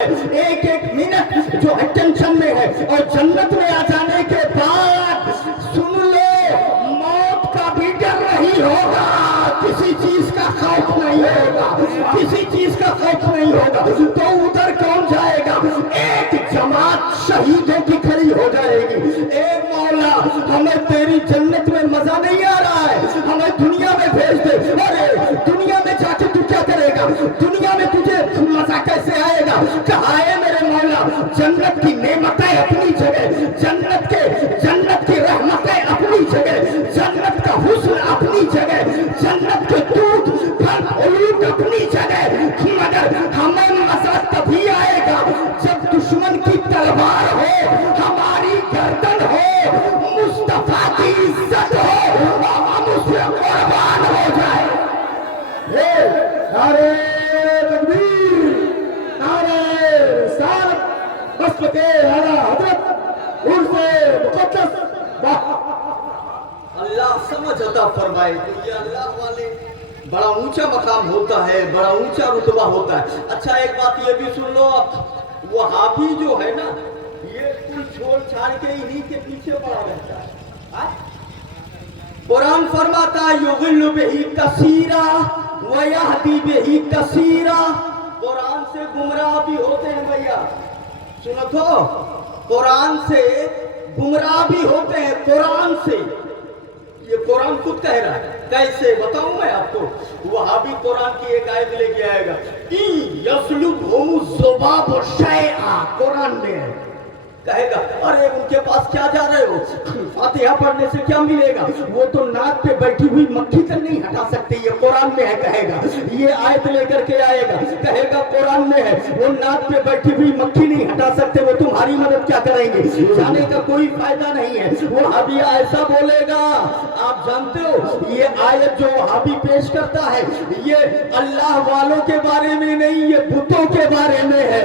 ایک ایک منٹ جو ہے ٹینشن میں ہے، اور جنت میں آ جانے کے بعد سن لو موت کا بھی ڈر نہیں ہوگا، کسی چیز کا خوف نہیں ہوگا، کسی چیز کا خوف نہیں ہوگا۔ تو ادھر کون جائے گا؟ ایک جماعت شہیدوں کی کھڑی ہو جائے گی۔ اے مولا ہمیں تیری جنت میں مزہ نہیں آ رہا ہے، ہمیں دنیا میں بھیج دے۔ ارے دنیا میں جا کے تو کیا کرے گا؟ دنیا میں تجھے مزہ کیسے آئے گا؟ کہا ہے میرے مولا جنت کی نعمتیں اپنی جگہ، جنت کی رحمتیں اپنی جگہ، جنت کا حسن اپنی جگہ، جنت کے دودھ پھل علوم اپنی جگہ، مگر ہمیں مزہ تبھی آئے گا جب دشمن کی تلوار ہو، ہماری گردن ہو، مصطفیٰ کی عزت ہو، اور ہم اس سے قربان ہو جائیں۔ نعرے تکبیر، نعرے رسالت، نسبت اعلیٰ حضرت عرف مقدس۔ اللہ سمجھ عطا فرمائے کہ یہ اللہ والے بڑا اونچا مقام ہوتا ہے، بڑا اونچا رتبہ ہوتا ہے۔ اچھا ایک بات یہ بھی سن لو، اب وہابی جو ہے نا یہ کل چھوڑ چھاڑ کے انہی کے پیچھے پڑا رہتا ہے۔ قرآن فرماتا ہے یضل بہ کثیرا ویہدی بہ کثیرا، قرآن سے گمراہ بھی ہوتے ہیں بھیا، سنو تو قرآن سے گمراہ بھی ہوتے ہیں، قرآن سے۔ یہ قرآن خود کہہ رہا ہے، کیسے بتاؤں میں آپ کو؟ وہابی قرآن کی ایک آیت لے کے آئے گا، یسلبہم الذباب شیئا، قرآن میں ہے، کہے گا ارے ان کے پاس کیا جا رہے ہو، فاتحہ پڑھنے سے کیا ملے گا، وہ تو ناک پہ بیٹھی ہوئی مکھی تک نہیں ہٹا سکتے، یہ قرآن میں ہے، کہے گا یہ آیت لے کر کے آئے گا، کہے گا قرآن میں ہے، وہ ناک پہ بیٹھی ہوئی مکھی نہیں ہٹا سکتے، وہ تمہاری مدد کیا کریں گے، جانے کا کوئی فائدہ نہیں ہے۔ وہ وہابی ایسا بولے گا، آپ جانتے ہو یہ آیت جو وہابی پیش کرتا ہے یہ اللہ والوں کے بارے میں نہیں، یہ بتوں کے بارے میں ہے،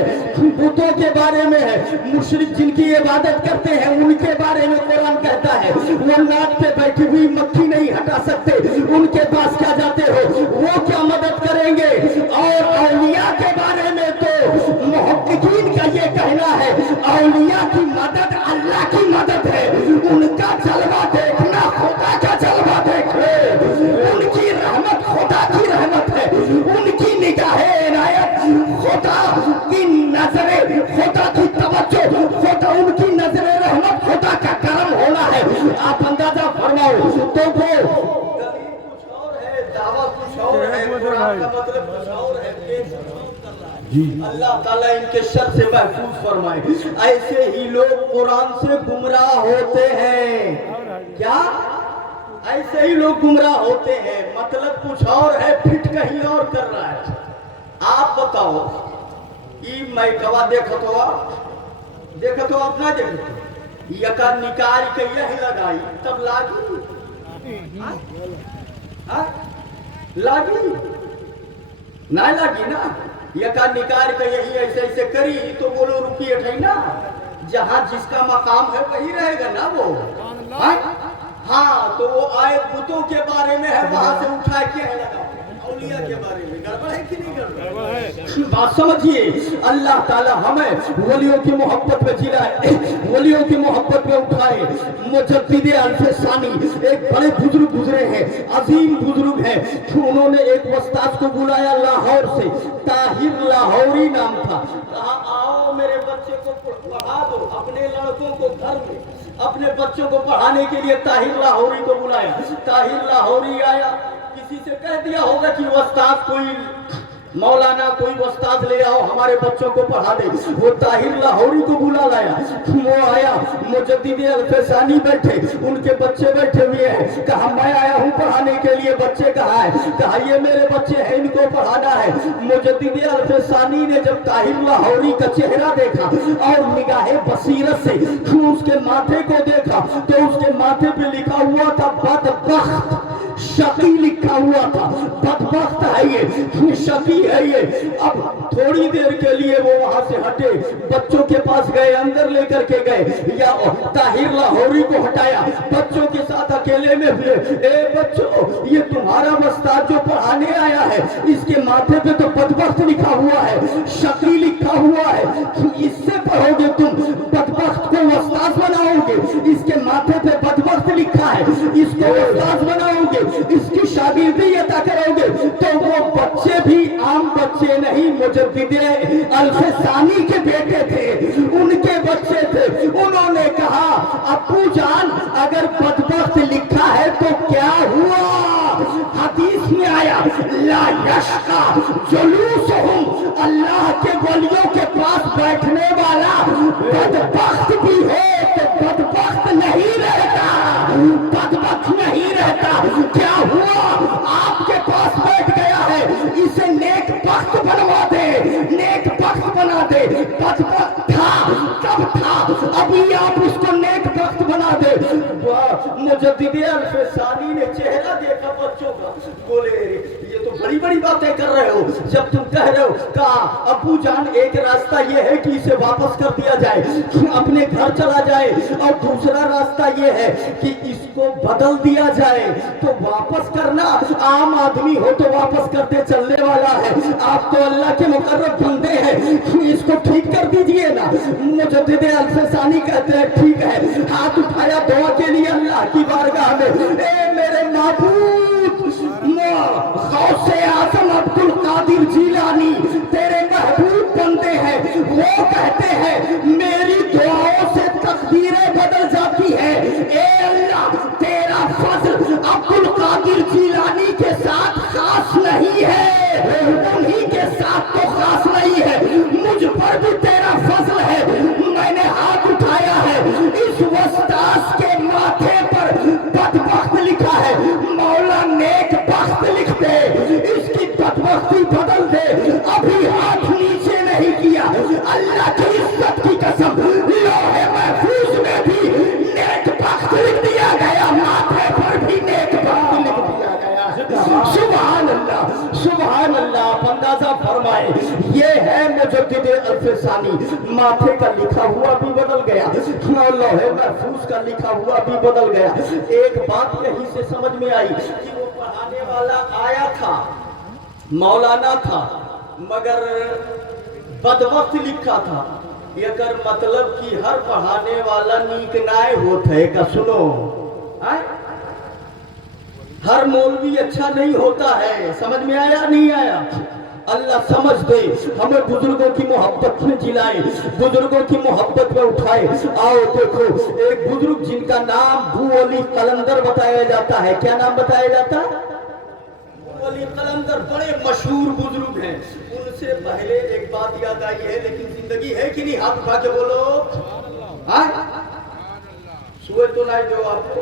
بتوں کے بارے میں ہے، مشرک جن کی عبادت کرتے ہیں ان کے بارے میں قرآن کہتا ہے وہ ناک پہ بیٹھی ہوئی مکھی نہیں ہٹا سکتے، ان کے پاس کیا جاتے ہو، وہ کیا مدد کریں گے۔ اور اولیاء کے بارے میں تو محققین کا یہ کہنا ہے اولیاء کی مدد اللہ کی مدد ہے، ان کا جلوہ دیکھنا خدا کا جلوہ دیکھے، ان کی رحمت خدا کی رحمت ہے، ان کی نگاہ عنایت خدا کی نظر، خدا کی توجہ، خدا ان کی نظر رحمت، خدا کا کرم ہونا ہے۔ آپ اندازہ فرماؤ تو وہ دلیل کچھ اور ہے، دعویٰ کچھ اور ہے، قرآن کا مطلب کچھ اور ہے، پیش کر رہا ہے۔ اللہ تعالیٰ ان کے شر سے محفوظ فرمائے۔ ایسے ہی لوگ قرآن سے گمراہ ہوتے ہیں، کیا ایسے ہی لوگ گمراہ ہوتے ہیں، مطلب کچھ اور ہے، پھٹ کہیں اور کر رہا ہے۔ آپ بتاؤ ای میں کوا دیکھو تو آپ نہ دیکھو یکا نکاری کے یہی لگائی تب لاگی لاگی نہ لگی نا، یکا نکار کے یہی ایسے ایسے کری تو بولو رکی اٹھائی نا، جہاں جس کا مقام ہے وہی رہے گا نا وہ۔ ہاں تو وہ آیت بتوں کے بارے میں ہے، وہاں سے اٹھا کے لگا اولیاء کے بارے میں، گڑبڑ ہے کہ نہیں گڑبڑ ہے؟ بات سمجھیے، اللہ تعالیٰ ہمیں ولیوں کی محبت میں جلائے، ولیوں کی محبت میں اٹھائے۔ مجدد الف ثانی ایک بڑے بزرگ گزرے ہیں، عظیم بزرگ ہیں، انہوں نے ایک استاد کو بلایا لاہور سے، طاہر لاہوری نام تھا، کہا آؤ میرے بچے کو پڑھا دو، اپنے لڑکوں کو گھر میں اپنے بچوں کو پڑھانے کے لیے طاہر لاہوری کو بلایا۔ طاہر لاہوری آیا، کسی سے کہہ دیا ہوگا کہ وہ استاد کوئی مولانا کوئی استاد لے آؤ ہمارے بچوں کو پڑھا دے، وہ طاہر لاہوری کو بلا لایا، وہ آیا، مجدد الف ثانی بیٹھے، ان کے بچے بیٹھے ہوئے ہیں، کہا میں آیا ہوں پڑھانے کے لیے، بچے کہاں ہیں، کہا یہ میرے بچے ہیں ان کو پڑھانا ہے۔ مجدد الف ثانی نے جب طاہر لاہوری کا چہرہ دیکھا اور نگاہ بصیرت سے اس کے ماتھے کو دیکھا تو اس کے ماتھے پہ لکھا ہوا تھا بدبخت शकी लिखा हुआ था, बदबख्त है ये, शकी है ये। अब थोड़ी देर के लिए वो वहां से हटे, बच्चों के पास गए, अंदर लेकर के गए, या ताहिर लाहौरी को हटाया, बच्चों के साथ अकेले में हुए। ए बच्चों, ये तुम्हारा उस्ताद जो पढ़ाने आया है, इसके माथे पे तो बदबख्त लिखा हुआ है, शकी लिखा हुआ है, इससे पढ़ोगे तुम, बदबख्त को उस्ताद बनाओगे, इसके माथे पे बदबख्त लिखा है, इसको उस्ताद बनाओगे, इसकी शागिर्दी अता करोगे, तो वो बच्चे भी आम बच्चे नहीं, मुजद्दिद अल्फसानी के बेटे थे, उनके बच्चे थे। उन्होंने कहा, अब्बू जान अगर बदबख्त लिखा है तो क्या हुआ? हदीस में आया, ला यशका जुलूसहुम, अल्लाह के वलियों के पास बैठने वाला बदबख्त भी हो तो बदबख्त नहीं रहता, बदबख्त नहीं रहता। क्या हुआ? आपके पास बैठ गया है, इसे नेक बख्त बनवा दे, नेक बख्त बना दे। बदबख्त था तब था, अभी आप उसको नेक बख्त बना दे। मुजद्दिद अल्फसानी ने चेहरा देखा बच्चों का, बोले ये तो बड़ी बड़ी बातें कर रहे हो। जब तुम कह रहे हो, कहा अब्बू जान एक रास्ता ये है कि इसे वापस कर दिया जाए, अपने घर चला जाए, और दूसरा रास्ता ये है कि इसको बदल दिया जाए। तो वापस करना, आम आदमी हो तो वापस करते चलने वाला है, आप तो अल्लाह के मुकर्रब बंदे हैं, इसको ठीक कर दीजिए ना। मुजद्दिद अल्फसानी कहते हैं ठीक है, हाथ उठाया दुआ के लिए अल्लाह की बारगाह में, ए मेरे माबूद गौसे आजम अब्दुल कादिर जिलानी तेरे महबूब बंदे हैं, वो कहते हैं मेरी दुआओं से तकदीरें बदल जाती है। ए अल्लाह, तेरा फजल अब्दुल कादिर जिलानी के साथ खास नहीं है, उन्हीं के साथ तो खास नहीं है, मुझ पर भी तेरा फजल है। मैंने हाथ उठाया है, इस उस्ताद के माथे पर बदबख्त लिखा है, मौला नेक बख्त लिख दे, इसकी बदबख्ती बदल दे। अभी हाथ नीचे नहीं किया, अल्लाह की इज्जत की कसम, लोहे महफूज में भी नेक बख्त लिख दिया गया, माथे पर भी नेक बख्त लिख दिया गया। सुभान अल्लाह, सुभान अल्लाह। आप अंदाजा फरमाए, ये है मुजद्दिद अल्फसानी, माथे का लिखा हुआ भी बदल गया, लोहे महफूज का लिखा हुआ भी बदल गया। एक बात यहीं से समझ में आई कि वो पढ़ाने वाला आया था, मौलाना था, मगर बदबख्त लिखा था। एकर मतलब कि हर पढ़ाने वाला नीक नाय होत है का सुनो, हर मौलवी अच्छा नहीं होता है। समझ में आया नहीं आया? अल्लाह समझ दे, हमें बुजुर्गों की मोहब्बत में जिलाए, बुजुर्गों की मोहब्बत में उठाए। आओ देखो, एक बुजुर्ग जिनका नाम बू अली कलंदर बताया जाता है। क्या नाम बताया जाता है? बू अली कलंदर बड़े मशहूर बुजुर्ग हैं। उनसे पहले एक बात याद आई है, लेकिन जिंदगी है कि नहीं? हाथ उठा के बोलो। सोए तो नहीं दो आपको,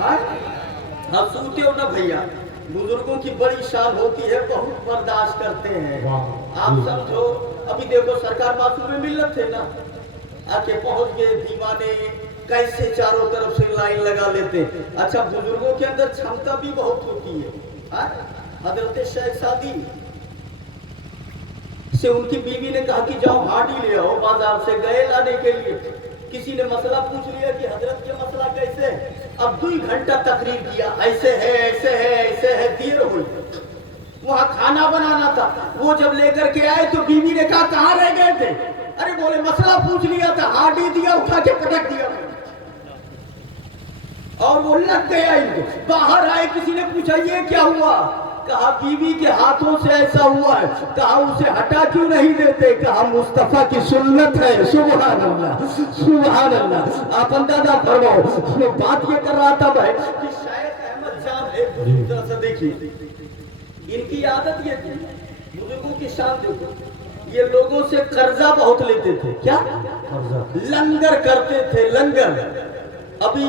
हाँ सूते हो ना भैया। बुजुर्गों की बड़ी शान होती है, बहुत बर्दाश्त करते हैं। आप समझो, अभी देखो सरकार मासूम में मिलत थे ना, आके पहुंच गए दीवाने, कैसे चारों तरफ से लाइन लगा लेते। अच्छा, बुजुर्गों के अंदर क्षमता भी बहुत होती है। हजरत शेख सादी से उनकी बीवी ने कहा कि जाओ हांडी ले आओ बाजार से, गए लाने के लिए। किसी ने मसला पूछ लिया कि हजरत के मसला कैसे, अब 2 घंटा तकरीर किया, ऐसे है ऐसे है ऐसे है, देर हुई। वहां खाना बनाना था, वो जब लेकर के आए तो बीवी ने कहा कहाँ रह गए थे? अरे बोले मसला पूछ लिया था, हांडी दिया, उठा के पटक दिया, और वो लग गया इनको। बाहर आए, किसी ने पूछा ये क्या हुआ? कहा बीवी के हाथों से ऐसा हुआ है। कहा उसे हटा क्यों नहीं देते? कहा मुस्तफा की सुन्नत है। सुभान अल्लाह, सुभान अल्लाह। आप अंदाजा फरमाओ, बात ये कर रहा था मैं कि शायद अहमद साहब एक बुजुर्ग से देखिए, इनकी आदत ये थी, बुजुर्गों की शान देखो, ये लोगों से कर्जा बहुत लेते थे। क्या लंगर करते थे? लंगर। अभी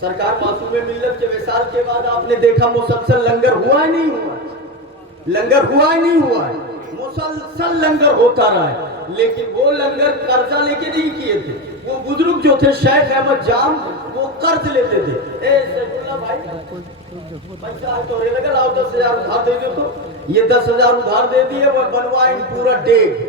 सरकार मासूम मिल्लत के विसाल के बाद आपने देखा मुसलसल लंगर हुआ ही नहीं हुआ, लंगर हुआ ही नहीं हुआ, मुसलसल लंगर होता रहा है। लेकिन वो लंगर कर्जा लेके नहीं किए थे। वो बुजुर्ग जो थे शेख अहमद जाम, वो कर्ज लेते थे। ए सैफुल्लाह भाई, पैसा है तो लगा लाओ 10,000 उधार दे दो। तो ये 10,000 उधार दे दिए, वो बनवाए पूरा डेग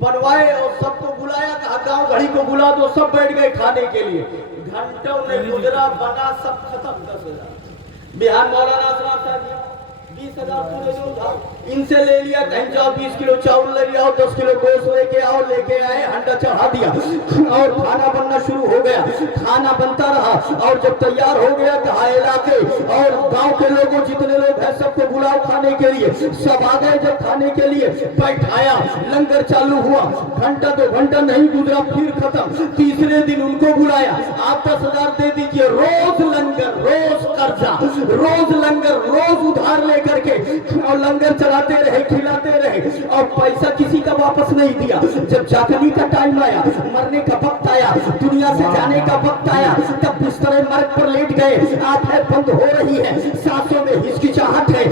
बनवाए और सबको बुलाया, कहा गाँव घड़ी को बुला दो, सब बैठ गए खाने के लिए। घंटों ने गुजरा, बना सब खत्म। 10,000 बिहार मौलाना आसराफ साहब 20,000 पूरे जो उधार इनसे ले लिया। कहीं जाओ 20 किलो चावल ले आओ, 10 किलो गोश्त लेके आओ, लेके आए, हंडा चढ़ा दिया और खाना बनना शुरू हो गया। खाना बनता रहा और जब तैयार हो गया कहा इलाके और गांव के लोगों जितने लोग हैं सबको बुलाओ खाने के लिए। सब आ गए। जब खाने के लिए बैठाया, लंगर चालू हुआ, घंटा 2 घंटा नहीं गुजरा, फिर खत्म। तीसरे दिन उनको बुलाया, आप 10,000 दे दीजिए। रोज लंगर, रोज कर्जा, रोज लंगर, रोज उधार ले करके और लंगर चलाते रहे, खिलाते रहे और पैसा किसी का वापस नहीं दिया। जब जागने का टाइम आया, मरने का वक्त आया, दुनिया से जाने का वक्त आया, तब बिस्तर मर्ग पर लेट गए। आंखें बंद हो रही है, सांसों में हिचकिचाहट है,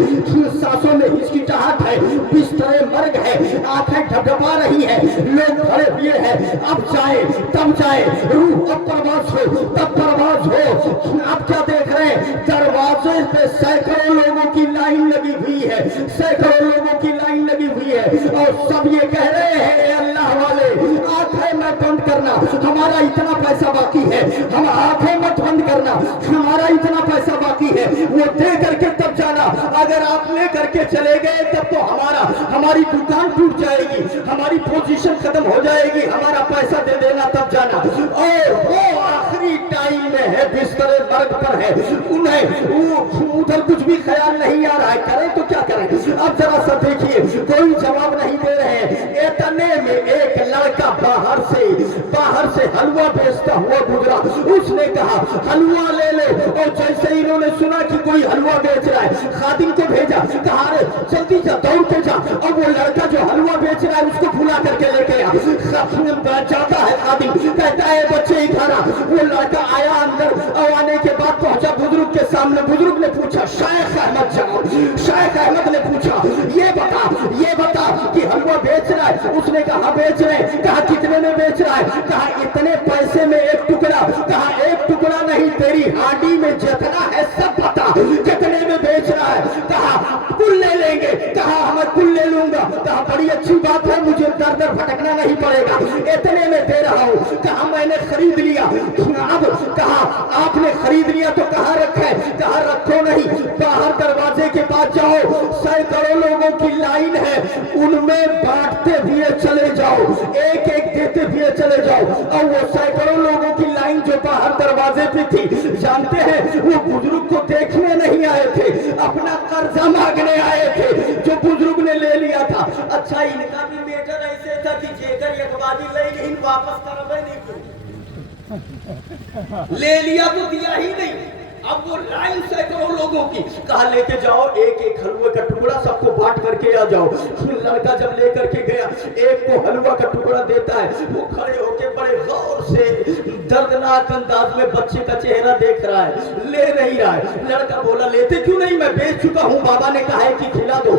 सांसों में हिचकिचाहट है, बिस्तर मर्ग है, आंखें ढपढपा रही है, लोग खड़े हुए हैं। अब जाए तब जाए, रूह अब परवाज हो तब परवाज हो। अब क्या देख रहे हैं, दरवाजे पे सैकड़ों लोगों की लाइन लगी हुई है, सैकड़ों लोगों की लाइन लगी हुई है और सब ये कह रहे हैं अल्लाह वाले आंखें मत बंद करना, हमारा इतना पैसा बाकी है। हम आंखें मत बंद करना, हमारा इतना पैसा बाकी है, वो दे करके तब जाना। अगर आप ले करके चले गए तब तो हमारी दुकान टूट जाएगी, हमारी पोजीशन खत्म हो जाएगी, हमारा पैसा दे देना तब जाना। और वो आखिरी टाइम में है, बिस्तर मर्ग पर है, उन्हें उधर कुछ भी ख्याल नहीं आ रहा है, करें तो क्या करें। अब जरा सा देखिए, कोई जवाब नहीं दे रहे हैं। इतने में एक लड़का बाहर से हलवा बेचता हुआ गुजरा। उसने कहा हलवा ले ले, और जैसे इन्होंने सुना कि कोई हलवा बेच रहा है, खादिम को भेजा, कहा रे जल्दी जा, दौड़ के जा। और वो लड़का जो हलवा बेच रहा है उसको बुला करके लेके आया। जाता है खादिम, कहता है बच्चे ही खाना। वो लड़का आया अंदर और आने के बाद पहुंचा बुजुर्ग के सामने। बुजुर्ग ने पूछा शेख अहमद जाओ, शेख अहमद ने पूछा ये बता कि हलवा बेच रहा है? उसने कहा बेच रहे। कहा कितने में बेच रहा है? कहा इतने पैसे में एक टुकड़ा। कहा एक टुकड़ा नहीं, तेरी हांडी में जितना है सब बता, कितने में बेच रहा है? कहा कुल ले लेंगे। कहा मैं कुल ले लूंगा। कहा बड़ी अच्छी बात है, मुझे दर दर भटकना नहीं पड़ेगा, इतने में दे रहा हूं। कहा मैंने खरीद लिया। अब कहा आपने खरीद लिया तो कहाँ रखे? कहा रखो नहीं, बाहर दरवाजे के पास जाओ, सैकड़ों लोगों की लाइन है, उनमें बांटते हुए चले जाओ, एक एक देते हुए चले जाओ। और वो सैकड़ों लोगों की लाइन जो बाहर दरवाजे पे थी, जानते हैं वो बुजुर्ग को देखने नहीं आए थे, अपना कर्जा मांगने आए थे जो बुजुर्ग ने ले लिया था। अच्छा इनका भी मैटर ऐसे था कि जेकर यकबाजी ले ली वापस करवे नहीं, ले लिया तो दिया ही नहीं। अब वो लाइन सैकड़ों लोगों की, कहा लेके जाओ एक एक हलवे का टुकड़ा, सबको बांट करके आ जाओ। लड़का जब लेकर के गया, एक को हलवा का टुकड़ा देता है, वो खड़े होके बड़े गौर से दर्दनाक अंदाज में बच्चे का चेहरा देख रहा है, ले नहीं रहा है। लड़का बोला लेते क्यों नहीं, मैं बेच चुका हूँ, बाबा ने कहा है कि खिला दो,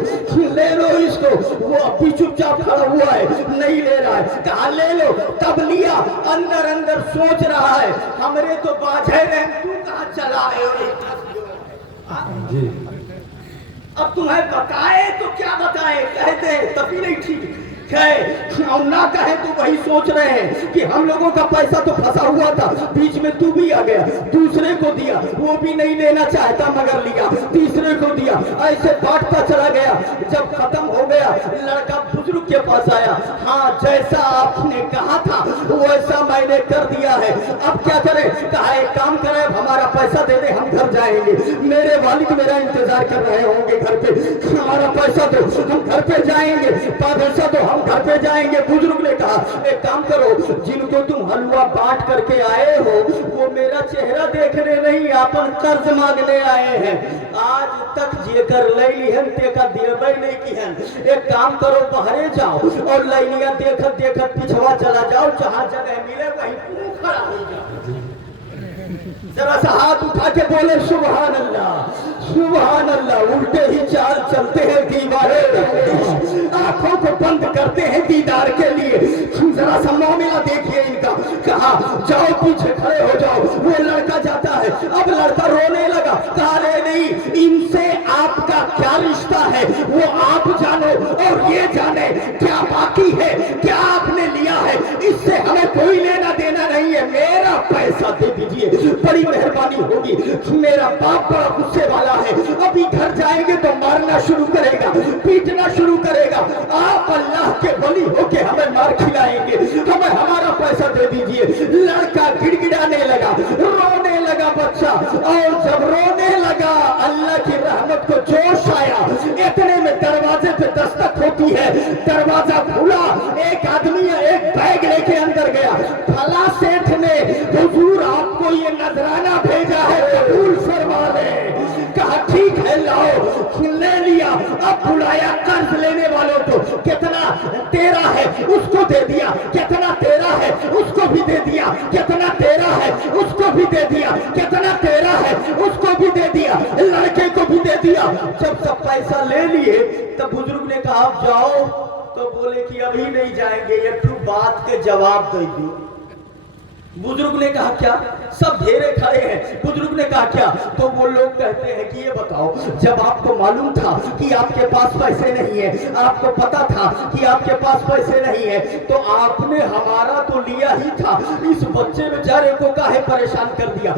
ले लो इसको। वो अभी चुपचाप खड़ा हुआ है, नहीं ले रहा है। कहा ले लो, तब लिया। अंदर अंदर सोच रहा है हमरे तो बाझे रहे, तू कहाँ चला है? अब तुम्हें बताए तो क्या बताए, कहते तभी नहीं ठीक है, और ना कहे तो वही सोच रहे हैं कि हम लोगों का पैसा तो फंसा हुआ था, बीच में तू भी आ गया, दूसरे को दिया, वो भी नहीं लेना चाहता मगर लिया, तीसरे को दिया, ऐसे बांटता चला गया। जब खत्म हो गया, लड़का बुजुर्ग के पास आया, हाँ जैसा आपने कहा था वैसा मैंने कर दिया है, अब क्या करें? कहा एक काम करें, हमारा पैसा दे दे, हम घर जाएंगे, मेरे वालिद मेरा इंतजार कर रहे होंगे घर पे, हमारा पैसा दो, हम घर पे जाएंगे, पैसा दो, हम घर पे जाएंगे। बुजुर्ग ने कहा एक काम करो, जिनको तुम हलवा बांट करके आए हो वो मेरा चेहरा देखने नहीं, अपन कर्ज मांगने आए हैं, आज तक जेकर लैली हन तेका देबै नहीं की हन। एक काम करो, बाहरे जाओ और लैलिया देखत देखत पिछवा चला जाओ, जहां जगह मिले वहीं खड़ा हो जाओ। जरा सा हाथ उठा के बोले सुभान अल्लाह, सुभान अल्लाह, उल्टे ही चाल चलते हैं दीवारे, आंखों को बंद करते हैं दीदार के लिए। जरा सा मामला देखिए इनका। कहा जाओ पीछे खड़े हो जाओ। वो लड़का जाता है, अब लड़का रोने लगा। कहा नहीं, इनसे आपका क्या रिश्ता है वो आप जानो और ये जाने क्या बाकी है, क्या आपने लिया है, इससे हमें कोई लेना देना नहीं है। मेरा पैसा दे दीजिए, बड़ी मेहरबानी होगी। मेरा बाप बड़ा गुस्से वाला है, अभी घर जाएंगे तो मारना शुरू करेगा, पीटना शुरू करेगा। आप अल्लाह के वली होके हमें मार खिलाएंगे, हमें हमारा पैसा दे दीजिए। लड़का गिड़गिड़ाने लगा, रोने लगा बच्चा, और जब रोने लगा अल्लाह की रहमत को जोश आया। इतने में दरवाजे पे दस्तक होती है, दरवाजा खुला, एक आदमी एक बैग लेके अंदर गया। फला सेठ ने हुजूर आपको ये नजराना भेजा है, कबूल फरमा ले। कहा ठीक है लाओ, ले लिया। अब बुलाया कर्ज लेने वालों को, कितना तेरा है उसको दे दिया, कितना तेरा है उसको भी दे दिया, कितना तेरा है उसको भी दे दिया, कितना तेरा है उसको भी दे दिया, लड़के को भी दे दिया। जब सब पैसा ले लिए तब बुजुर्ग ने कहा आप जाओ, तो बोले कि अभी नहीं जाएंगे, एक बात के जवाब दे दो। बुजुर्ग ने कहा क्या? सब घेरे खड़े हैं। बुजुर्ग ने कहा क्या? तो वो लोग कहते हैं कि ये बताओ, जब आपको मालूम था कि आपके पास पैसे नहीं है, आपको पता था कि आपके पास पैसे नहीं है, तो आपने हमारा तो लिया ही था, इस बच्चे बेचारे को काहे परेशान कर दिया,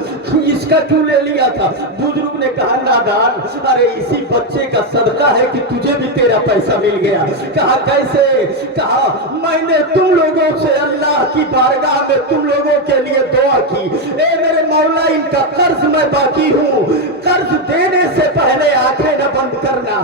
इसका क्यों ले लिया था? बुजुर्ग ने कहा नादान, अरे इसी बच्चे का सदका है कि तुझे भी तेरा पैसा मिल गया। कहा कैसे? कहा मैंने तुम लोगों से अल्लाह की बारगाह में तुम लोगों के लिए दुआ की, ए मेरे मौला इनका कर्ज मैं बाकी हूँ, कर्ज देने से पहले आंखें न बंद करना,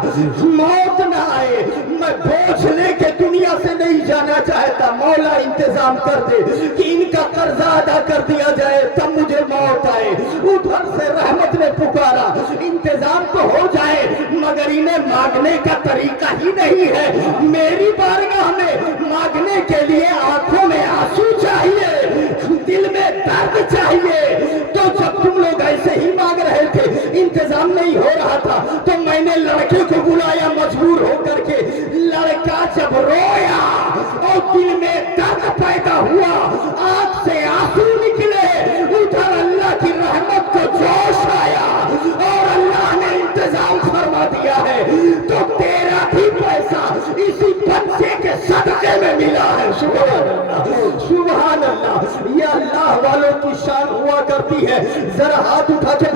मौत न आए, मैं बोझ लेके दुनिया से नहीं जाना चाहता, मौला इंतजाम कर दे कि इनका कर्जा अदा कर दिया जाए तब मुझे मौत आए। उधर से रहमत ने पुकारा, इंतजाम तो हो जाए मगर इन्हें मांगने का तरीका ही नहीं है। मेरी बारगाह में मांगने के लिए आंखों में आंसू चाहिए, दिल में दर्द चाहिए। तो जब तुम लोग ऐसे ही मांग रहे थे, इंतजाम नहीं हो रहा था, तो मैंने लड़के को बुलाया मजबूर होकर के। लड़का जब रोया और दिल में दर्द पैदा हुआ, आंख से आंसू निकले, उधर अल्लाह की रहमत को जोश आया और अल्लाह ने इंतजाम फरमा दिया है। तो तेरा भी पैसा इसी बच्चे के सदके में मिला है। सुभान अल्लाह, सुभान अल्लाह। ये अल्लाह वालों की शान हुआ करती है। जरा हाथ उठा के